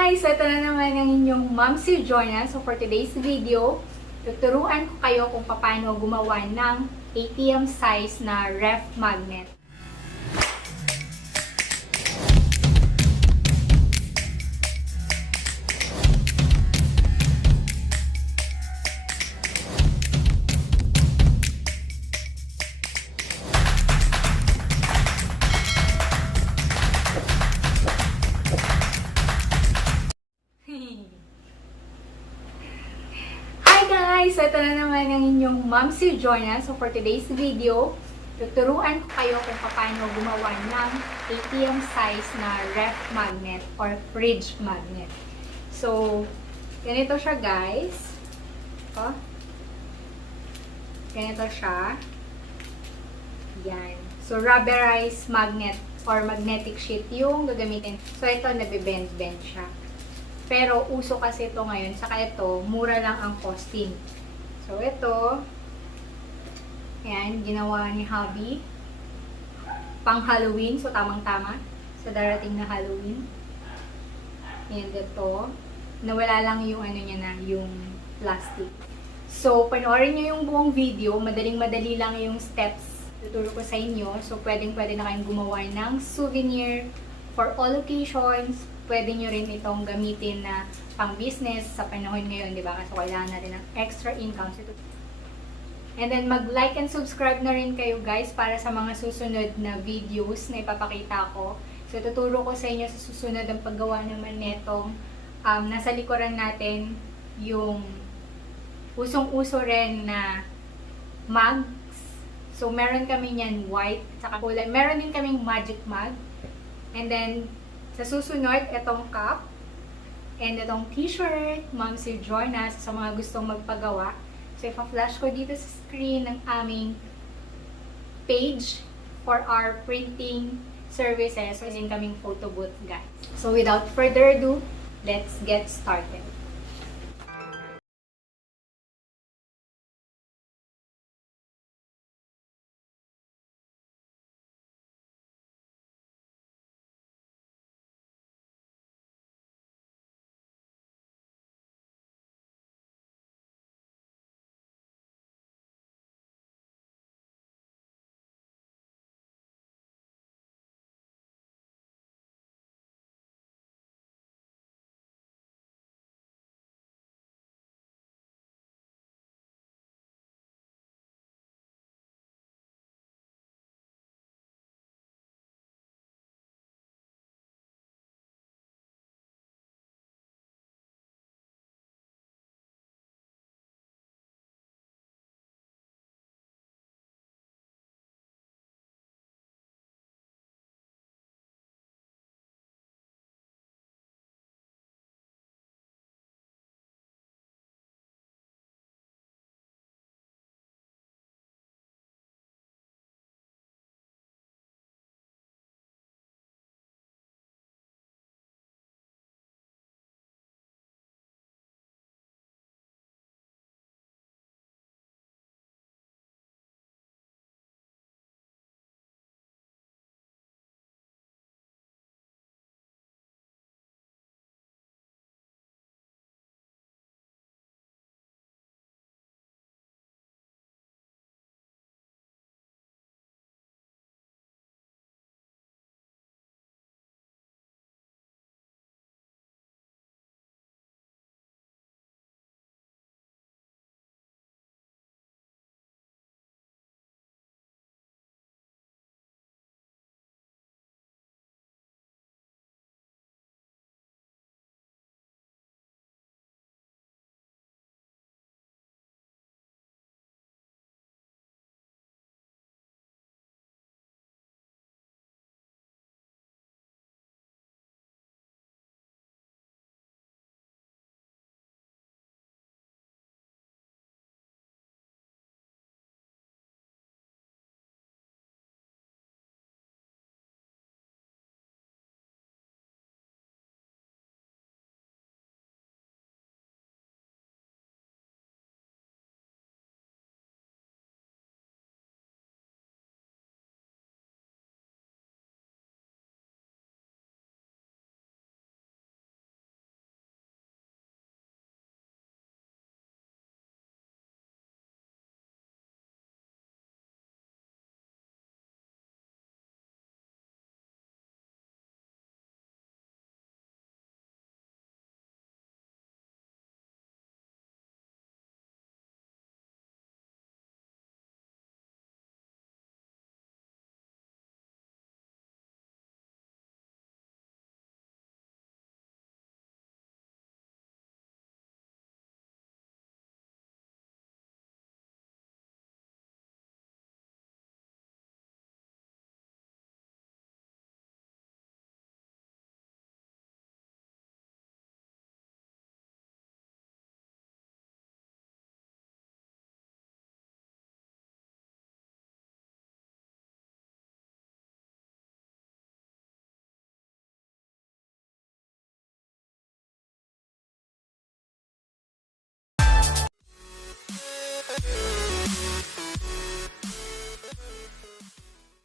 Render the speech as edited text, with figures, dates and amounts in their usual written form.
guys! Ito na naman ang inyong Momshie Jhona. So for today's video, tuturuan ko kayo kung paano gumawa ng ATM size na ref magnet. Hi guys! Ito na naman ang inyong Momshie Jhona. So for today's video, tuturuan ko kayo kung paano gumawa ng ATM size na ref magnet or fridge magnet. So, ganito siya guys. Oh. Ganito siya. Yan. So, rubberized magnet or magnetic sheet yung gagamitin. So, ito nabibend-bend siya. Pero, uso kasi ito ngayon. Saka ito, mura lang ang costing. So, ito, yan, ginawa ni Hubby. Pang Halloween. So, tamang-tama. Sa darating na Halloween. Yan, ito. Nawala lang yung ano niya na, yung plastic. So, panoorin nyo yung buong video. Madaling-madali lang yung steps tuturo ko sa inyo. So, pwedeng-pwede na kayong gumawa ng souvenir for all occasions. Pwede nyo rin itong gamitin na pang-business sa panahon ngayon, di ba? Kasi kailangan natin ng extra income. And then, mag-like and subscribe na rin kayo, guys, para sa mga susunod na videos na ipapakita ko. So, tuturo ko sa inyo sa susunod ang paggawa naman netong nasa likuran natin yung usong-uso rin na mugs. So, meron kami niyan white, saka kulay. Meron din kaming magic mug. And then, sa susunod, itong cup. And itong t-shirt, Momshie Jhona, sa mga gustong magpagawa. So, ipa-flash ko dito sa screen ng aming page for our printing services. So, isin kaming photo booth, guys. So, without further ado, let's get started.